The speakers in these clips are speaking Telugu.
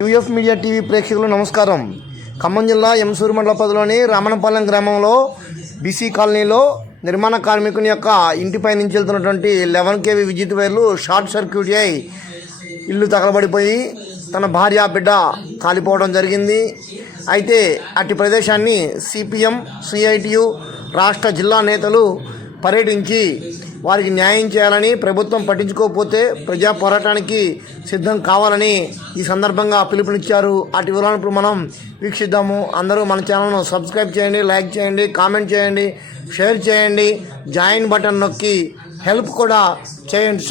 యూఎఫ్ మీడియా టీవీ ప్రేక్షకులు నమస్కారం. ఖమ్మం జిల్లా ఎంసూరు మండల పదిలోని రామణపాలెం గ్రామంలో బీసీ కాలనీలో నిర్మాణ కార్మికుని యొక్క ఇంటిపై నుంచి వెళ్తున్నటువంటి లెవెన్ కేవీ విద్యుత్ వైర్లు షార్ట్ సర్క్యూట్ అయి ఇల్లు తగలబడిపోయి తన భార్య బిడ్డ కాలిపోవడం జరిగింది. అయితే అట్టి ప్రదేశాన్ని సిపిఎం సిఐటియు రాష్ట్ర జిల్లా నేతలు పర్యటించి వారికి న్యాయం చేయాలని ప్రభుత్వం పట్టించుకోకపోతే ప్రజా పోరాటానికి సిద్ధం కావాలని ఈ సందర్భంగా పిలుపునిచ్చారు. అటు వివరాలను ఇప్పుడు మనం వీక్షిద్దాము. అందరూ మన ఛానల్ను సబ్స్క్రైబ్ చేయండి లైక్ చేయండి కామెంట్ చేయండి షేర్ చేయండి. జాయిన్ బటన్ నొక్కి హెల్ప్ కూడా చేయండి.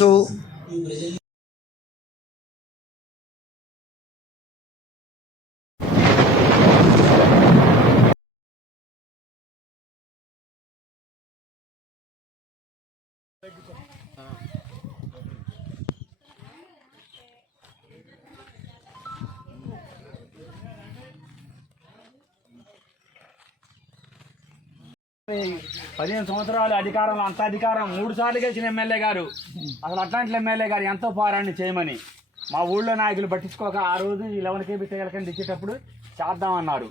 పదిహేను సంవత్సరాలు అధికారం అంత అధికారం. మూడు సార్లు గెలిచిన ఎమ్మెల్యే గారు. అసలు అట్లాంటి ఎమ్మెల్యే గారు ఎంతో పోరాడిని చేయమని. మా ఊళ్ళో నాయకులు పట్టించుకోక ఆ రోజు లెవెన్ కేబీ తీగల కింద ఇచ్చేటప్పుడు చేద్దామన్నారు.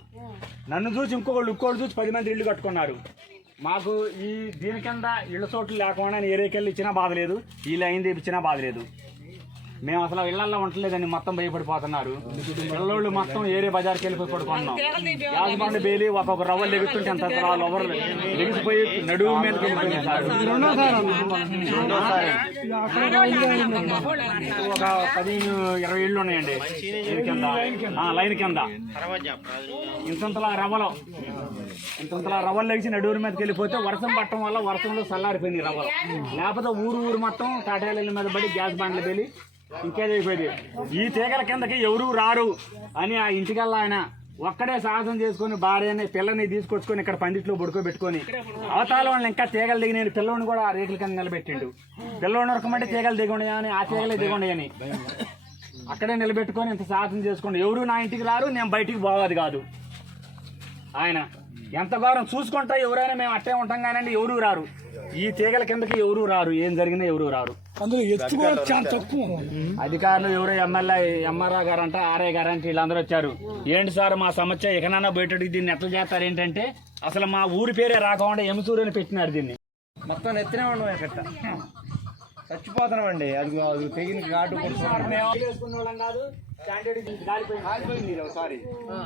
నన్ను చూసి ఇంకొకళ్ళు ఇంకోళ్ళు చూసి పది మంది ఇల్లు కట్టుకున్నారు. మాకు ఈ దీని కింద ఇళ్ళ చోట్లు లేకుండా ఏరియాకెళ్ళి ఇచ్చినా బాధ లేదు ఈ లైన్ తెప్పించినా బాధ లేదు మేము అసలు ఇళ్ళలో ఉండలేదని మొత్తం భయపడిపోతున్నారు. పిల్లోళ్ళు మొత్తం ఏరే బజార్కి వెళ్ళిపోయి పడుకున్నాం యాజమాన్య బేలి ఒక్కొక్క రవ్వలు లెగుతుంటే అంత రవ్వలు లెగిసిపోయి నడువు మీద ఒక పదిహేను ఇరవై ఇళ్ళు ఉన్నాయండి. కింద. ఆ, లైన్ కింద. ఇంతంతలా రవ్వలు. ఇంతంతలా రవ్వలు లెగిసి నడువురి మీదకి వెళ్ళిపోతే వర్షం పట్టడం వల్ల వర్షంలో చల్లారిపోయింది రవ్వలు. లేకపోతే ఊరు ఊరు మొత్తం టాటాయిల మీద పడి గ్యాస్ బండ్లు వెళ్ళి ఇంకేదైపోయింది ఈ తీగల కిందకి ఎవరు రారు అని ఆ ఇంటికల్లా ఆయన ఒక్కడే సాహసం చేసుకొని భార్యని పిల్లని తీసుకొచ్చుకొని ఇక్కడ పందిట్లో పడుకోబెట్టుకొని అవతాల వాళ్ళని ఇంకా తీగలు దిగి నేను పిల్లోని కూడా ఆ రేకుల కింద నిలబెట్టిండు. పిల్లోని ఉరకమంటే తీగలు దిగుండి అని ఆ తీగలే దిగుండి అని. అక్కడే నిలబెట్టుకొని ఇంత సాహసం చేసుకోండి. ఎవరు నా ఇంటికి రారు నేను బయటికి పోవాలి కాదు. ఆయన ఎంత ఘోరం చూసుకుంటా ఎవరైనా మేము అట్టే ఉంటాం కానండి ఎవరు రారు. ఈ తీగల కిందకి ఎవరు రారు? ఏం జరిగినా ఎవరు రారు. అందులో ఎత్తు కూడా చాలా తక్కువ. అధికారులు ఎవరు? ఎమ్మెల్యే ఎంఆర్ఆ గారంట ఆర్ఐ గారంట వీళ్ళందరూ వచ్చారు. ఏంటి సార్ మా సమస్య? ఎకనన్నా బయటకి దీన్ని ఎట్లా చేస్తారు ఏంటంటే అసలు మా ఊరి పేరే రాకుండా ఎమసూరు అని పెట్టినారు దీన్ని. మొత్తం నెత్తినే ఉండవు ఎక్కడ చచ్చిపోతున్నామండి. అది అది తెగిన ఘాటు కాదు స్టాండర్డ్ ఒకసారి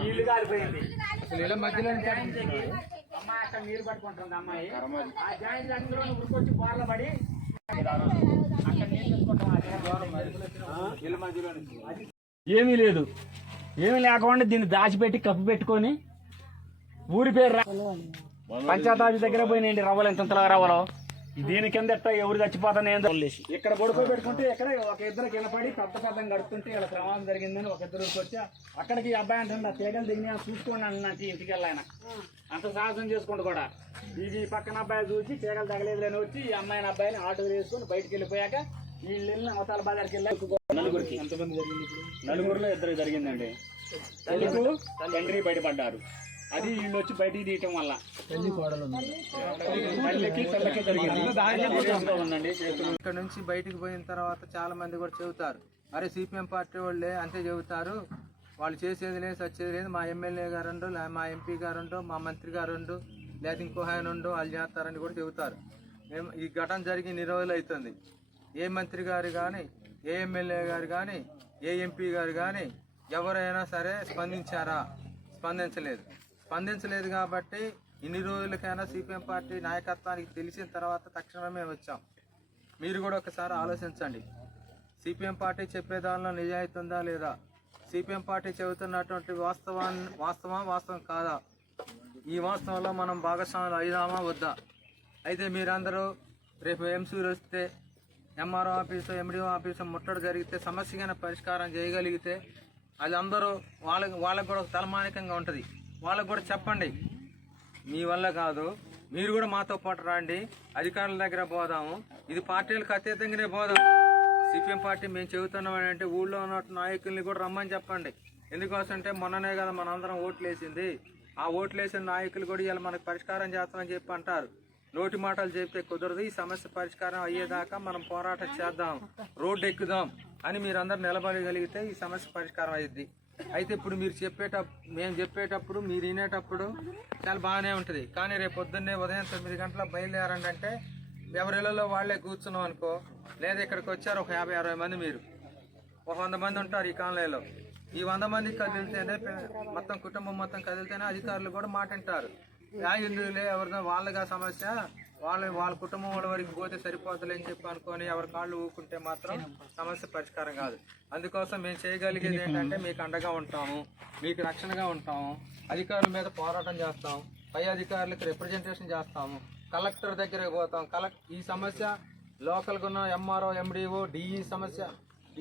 ఇల్లు కాలిపోయింది అసలు ఇలా మధ్యలో నీరు పట్టుకుంటుంది అమ్మాయి. ఆ జాయింట్ అందులో ఉరికొచ్చి బోర్ల పడి ఏమీ లేదు. ఏమీ లేకుండా దీన్ని దాచిపెట్టి కప్పు పెట్టుకొని ఊరి పేరు పంచాయతీ ఆఫీస్ దగ్గర పోయినాయండి రవ్వలు. ఎంత రవ్వలు దీని కింద ఎట్ట ఎవరు చచ్చిపోతానే ఇక్కడ పడుకో పెట్టుకుంటే ఇక్కడ ఒక ఇద్దరు కింద పడి పెద్ద పెద్ద గడుపుతుంటే ఇలా ప్రమాదం జరిగిందని ఒక ఇద్దరు వచ్చి అక్కడికి అబ్బాయి అంటే "నా తీగలు దిగినా చూసుకోండి అన్నట్టు ఇంటికి వెళ్ళాయన. అంత సాహసం చేసుకుంటూ కూడా. ఇది ఈ పక్కన అబ్బాయి చూసి తీగలు తగలేదు అని వచ్చి ఈ అమ్మాయిని అబ్బాయిని ఆటో వేసుకొని బయటికి వెళ్ళిపోయాక వీళ్ళు వెళ్ళిన అవతల బజార్కి వెళ్ళి నలుగురికి. ఎంతమంది జరిగింది నలుగురిలో ఇద్దరు జరిగిందండి. తండ్రి బయటపడ్డారు. అది వీళ్ళు వచ్చి బయటికి తీయటం వల్ల. ఇక్కడ నుంచి బయటికి పోయిన తర్వాత చాలా మంది కూడా చెబుతారు. అరే సిపిఎం పార్టీ వాళ్ళే అంతే చెబుతారు. వాళ్ళు చేసేది లేదు సచ్చేది లేదు. మా ఎమ్మెల్యే గారు ఉండు లే మా ఎంపీ గారు ఉండు మా మంత్రి గారు ఉండు లేదా ఇంకో ఆయన ఉండు వాళ్ళు చేస్తారని కూడా చెబుతారు. మేము ఈ ఘటన జరిగి ఇన్ని రోజులు అవుతుంది. ఏ మంత్రి గారు కానీ ఏ ఎమ్మెల్యే గారు కానీ ఏ ఎంపీ గారు కానీ ఎవరైనా సరే స్పందించారా? స్పందించలేదు. స్పందించలేదు కాబట్టి ఇన్ని రోజులకైనా సిపిఎం పార్టీ నాయకత్వానికి తెలిసిన తర్వాత తక్షణమే మేము వచ్చాం. మీరు కూడా ఒకసారి ఆలోచించండి. సిపిఎం పార్టీ చెప్పే దానిలో నిజాయితీ ఉందా లేదా? సిపిఎం పార్టీ చెబుతున్నటువంటి వాస్తవాన్ని వాస్తవం వాస్తవం కాదా? ఈ వాస్తవంలో మనం భాగస్వాములు అయిదామా వద్దా? అయితే మీరందరూ రేపు ఎంసూరు వస్తే ఎంఆర్ఓ ఆఫీసు ఎండిఓ ఆఫీసు ముట్టడి జరిగితే సమస్యకైనా పరిష్కారం చేయగలిగితే అది అందరూ వాళ్ళకి వాళ్ళకి కూడా ఒక తలమానికంగా ఉంటుంది. వాళ్ళకు కూడా చెప్పండి. మీ వల్ల కాదు. మీరు కూడా మాతో పాటు రండి. అధికారుల దగ్గర పోదాము. ఇది పార్టీలకు అతీతంగానే పోదాం. సిపిఎం పార్టీ మేము చెబుతున్నాం అంటే ఊళ్ళో ఉన్న నాయకుల్ని కూడా రమ్మని చెప్పండి. ఎందుకోసం అంటే మొన్ననే కదా మనందరం ఓట్లు వేసింది ఆ ఓట్లు వేసిన నాయకులు కూడా ఇలా మనకు పరిష్కారం చేస్తామని చెప్పి అంటారు. నోటి మాటలు చెప్తే కుదరదు. ఈ సమస్య పరిష్కారం అయ్యేదాకా మనం పోరాటం చేద్దాం. రోడ్డు ఎక్కుదాం అని మీరందరూ నిలబడగలిగితే ఈ సమస్య పరిష్కారం అయ్యిద్ది అయితే ఇప్పుడు మీరు చెప్పేట మేము చెప్పేటప్పుడు మీరు వినేటప్పుడు చాలా బాగానే ఉంటుంది. కానీ రేపు పొద్దున్నే ఉదయం తొమ్మిది గంటల బయలుదేరండి అంటే ఎవరిళ్ళలో వాళ్ళే కూర్చున్నాం అనుకో లేదా ఇక్కడికి వచ్చారు ఒక యాభై అరవై మంది మీరు. ఒక వంద మంది ఉంటారు ఈ కాలనీలో. ఈ వంద మంది కదిలితేనే మొత్తం కుటుంబం మొత్తం కదిలితేనే అధికారులు కూడా మాట వింటారు. యా ఎవరిదో వాళ్ళగా సమస్య. వాళ్ళ వాళ్ళ కుటుంబం వాళ్ళ వరకు పోతే సరిపోతలే అని చెప్పి అనుకొని ఎవరి కాళ్ళు ఊకుంటే మాత్రం సమస్య పరిష్కారం కాదు. అందుకోసం మేము చేయగలిగేది ఏంటంటే మీకు అండగా ఉంటాము మీకు రక్షణగా ఉంటాము అధికారుల మీద పోరాటం చేస్తాం పై అధికారులకు రిప్రజెంటేషన్ చేస్తాము కలెక్టర్ దగ్గరికి పోతాం. కలెక్ట్ ఈ సమస్య లోకల్గా ఉన్న ఎంఆర్ఓ ఎండిఓ డిఈ సమస్య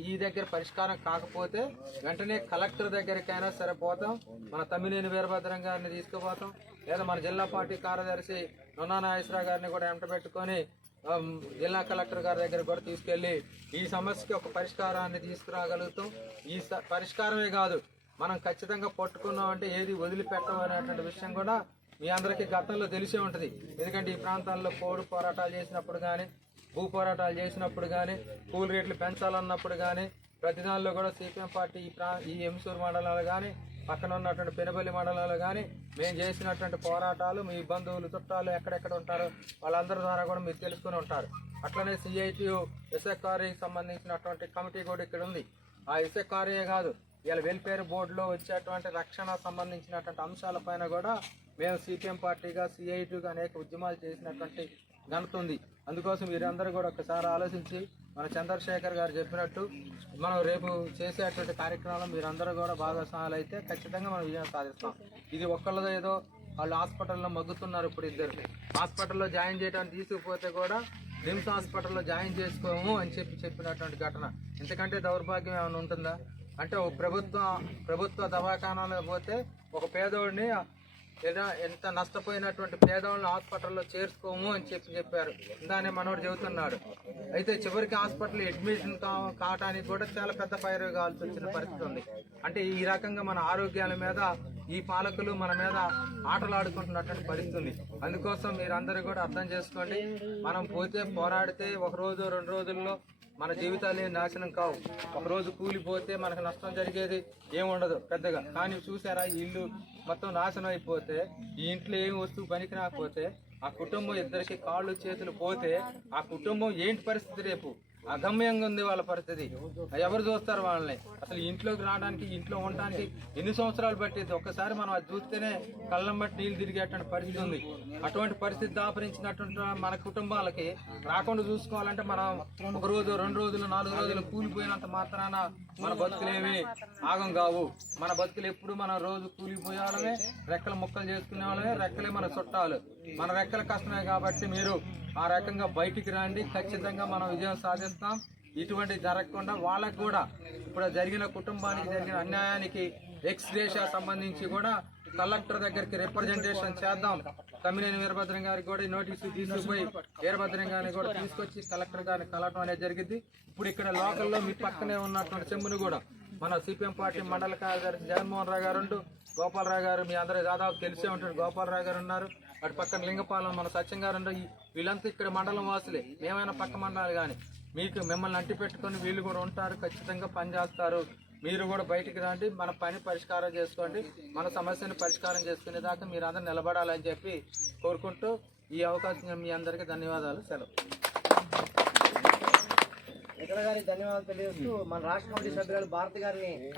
ఈ దగ్గర పరిష్కారం కాకపోతే వెంటనే కలెక్టర్ దగ్గరికైనా సరే పోతాం. మన తమ్మినేని వీరభద్రం గారిని తీసుకుపోతాం. లేదా మన జిల్లా పార్టీ కార్యదర్శి నొన్నా నాగేశ్వరరావు గారిని కూడా ఎంట పెట్టుకొని జిల్లా కలెక్టర్ గారి దగ్గర కూడా తీసుకెళ్ళి ఈ సమస్యకి ఒక పరిష్కారాన్ని తీసుకురాగలుగుతాం. ఈ స- పరిష్కారమే కాదు మనం ఖచ్చితంగా పట్టుకున్నాం అంటే ఏది వదిలిపెట్టం అనేటువంటి విషయం కూడా మీ అందరికీ గతంలో తెలిసే ఉంటుంది. ఎందుకంటే ఈ ప్రాంతాల్లో కోడు పోరాటాలు చేసినప్పుడు కానీ భూ పోరాటాలు చేసినప్పుడు కానీ కూల్ రేట్లు పెంచాలన్నప్పుడు కానీ ప్రతి దానిలో కూడా సిపిఎం పార్టీ ఈ ప్రా ఈ ఎంసూరు మండలాలు కానీ పక్కన ఉన్నటువంటి పెనబల్లి మండలాలు కానీ మేము చేసినటువంటి పోరాటాలు మీ బంధువులు చుట్టాలు ఎక్కడెక్కడ ఉంటారో వాళ్ళందరి ద్వారా కూడా మీరు తెలుసుకుని ఉంటారు. అట్లనే సిఐటియు ఎస్ఎక్ఆర్కి సంబంధించినటువంటి కమిటీ కూడా ఇక్కడ ఉంది. ఆ ఎస్ఎక్ఆర్ఏ కాదు ఇలా వెల్ఫేర్ బోర్డులో వచ్చేటువంటి రక్షణ సంబంధించినటువంటి అంశాలపైన కూడా మేము సిపిఎం పార్టీగా సిఐటిగా అనేక ఉద్యమాలు చేసినటువంటి ఘనత అందుకోసం మీరందరూ కూడా ఒకసారి ఆలోచించి మన చంద్రశేఖర్ గారు చెప్పినట్టు మనం రేపు చేసేటువంటి కార్యక్రమంలో మీరందరూ కూడా భాగస్వాములు అయితే ఖచ్చితంగా మనం విజయం సాధిస్తాం. ఇది ఒక్కళ్ళదో ఏదో వాళ్ళు హాస్పిటల్లో మగ్గుతున్నారు ఇప్పుడు ఇద్దరు. హాస్పిటల్లో జాయిన్ చేయడానికి తీసుకుపోతే కూడా నిమ్స్ హాస్పిటల్లో జాయిన్ చేసుకోము అని చెప్పి చెప్పినటువంటి ఘటన. ఎందుకంటే దౌర్భాగ్యం ఏమైనా ఉంటుందా? అంటే ఒక ప్రభుత్వ ప్రభుత్వ దవాఖానాలో పోతే ఒక పేదోడిని ఎంత నష్టపోయినటువంటి పేదవాళ్ళని హాస్పిటల్లో చేర్చుకోము అని చెప్పి చెప్పారు. ఇందానే మనోడు చెబుతున్నాడు. అయితే చివరికి హాస్పిటల్ అడ్మిషన్ కావడానికి కూడా చాలా పెద్ద ఫైర్ కావాల్సి వచ్చిన పరిస్థితి ఉంది. అంటే ఈ రకంగా మన ఆరోగ్యాల మీద ఈ పాలకులు మన మీద ఆటలు ఆడుకుంటున్నటువంటి పరిస్థితి ఉంది. అందుకోసం మీరందరూ కూడా అర్థం చేసుకోండి. మనం పోతే పోరాడితే ఒక రోజు రెండు రోజుల్లో మన జీవితాలు ఏం నాశనం కావు. ఒకరోజు కూలిపోతే మనకు నష్టం జరిగేది ఏముండదు పెద్దగా. కానీ చూసారా ఈ ఇల్లు మొత్తం నాశనం అయిపోతే ఈ ఇంట్లో ఏం వస్తువు పనికి రాకపోతే ఆ కుటుంబం ఇద్దరికి కాళ్ళు చేతులు పోతే ఆ కుటుంబం ఏంటి పరిస్థితి రేపు? అగమ్యంగా ఉంది వాళ్ళ పరిస్థితి. ఎవరు చూస్తారు వాళ్ళని? అసలు ఇంట్లోకి రావడానికి ఇంట్లో ఉండడానికి ఎన్ని సంవత్సరాలు పట్టేది? ఒక్కసారి మనం అది చూస్తేనే కళ్ళం బట్టి నీళ్ళు తిరిగేటువంటి పరిస్థితి ఉంది. అటువంటి పరిస్థితి దాపరించినటువంటి మన కుటుంబాలకి రాకుండా చూసుకోవాలంటే మనం ఒక రోజు రెండు రోజులు నాలుగు రోజులు కూలిపోయినంత మాత్రాన మన బతుకులేమి ఆగం కావు. మన బతుకులు ఎప్పుడు మన రోజు కూలిపోయే వాళ్ళమే రెక్కలు ముక్కలు చేసుకునే వాళ్ళమే రెక్కలే మన చుట్టాలు. మన రెక్కల కష్టమే కాబట్టి మీరు ఆ రకంగా బయటికి రండి. ఖచ్చితంగా మనం విజయం సాధిస్తాం. ఇటువంటి జరగకుండా వాళ్ళకు కూడా ఇప్పుడు జరిగిన కుటుంబానికి జరిగిన అన్యాయానికి ఎక్స్ దేశ సంబంధించి కూడా కలెక్టర్ దగ్గరికి రిప్రజెంటేషన్ చేద్దాం. తమ్మినేని వీరభద్రం గారికి కూడా నోటీసు తీసుకుపోయి వీరభద్రం గారిని కూడా తీసుకొచ్చి కలెక్టర్ గారిని కలవటం అనేది జరిగింది. ఇప్పుడు ఇక్కడ లోకల్లో మీ పక్కనే ఉన్నటువంటి చెంబును కూడా మన సిపిఎం పార్టీ మండల కార్యదర్శి జగన్మోహన్ రావు గారు గోపాలరావు గారు మీ అందరూ దాదాపు తెలిసే ఉంటారు. గోపాలరావు గారు ఉన్నారు. అటు పక్కన లింగపాలెం మన సత్యం గారు ఉన్నారు. ఈ- వీళ్ళంతా ఇక్కడ మండలం వాసులే. మేమైనా పక్క మండలాలు కానీ మీకు మిమ్మల్ని అంటి పెట్టుకొని వీళ్ళు కూడా ఉంటారు. ఖచ్చితంగా పనిచేస్తారు మీరు కూడా బయటికి రండి. మన పని పరిష్కారం చేసుకోండి. మన సమస్యను పరిష్కారం చేసుకునే దాకా మీరు అందరూ నిలబడాలని చెప్పి కోరుకుంటూ ఈ అవకాశం మీ అందరికీ ధన్యవాదాలు. సెలవు. ఇక్కడ గారి ధన్యవాదాలు తెలియజేస్తూ మన రాష్ట్ర కమిటీ సభ్యురాలు భారతి గారిని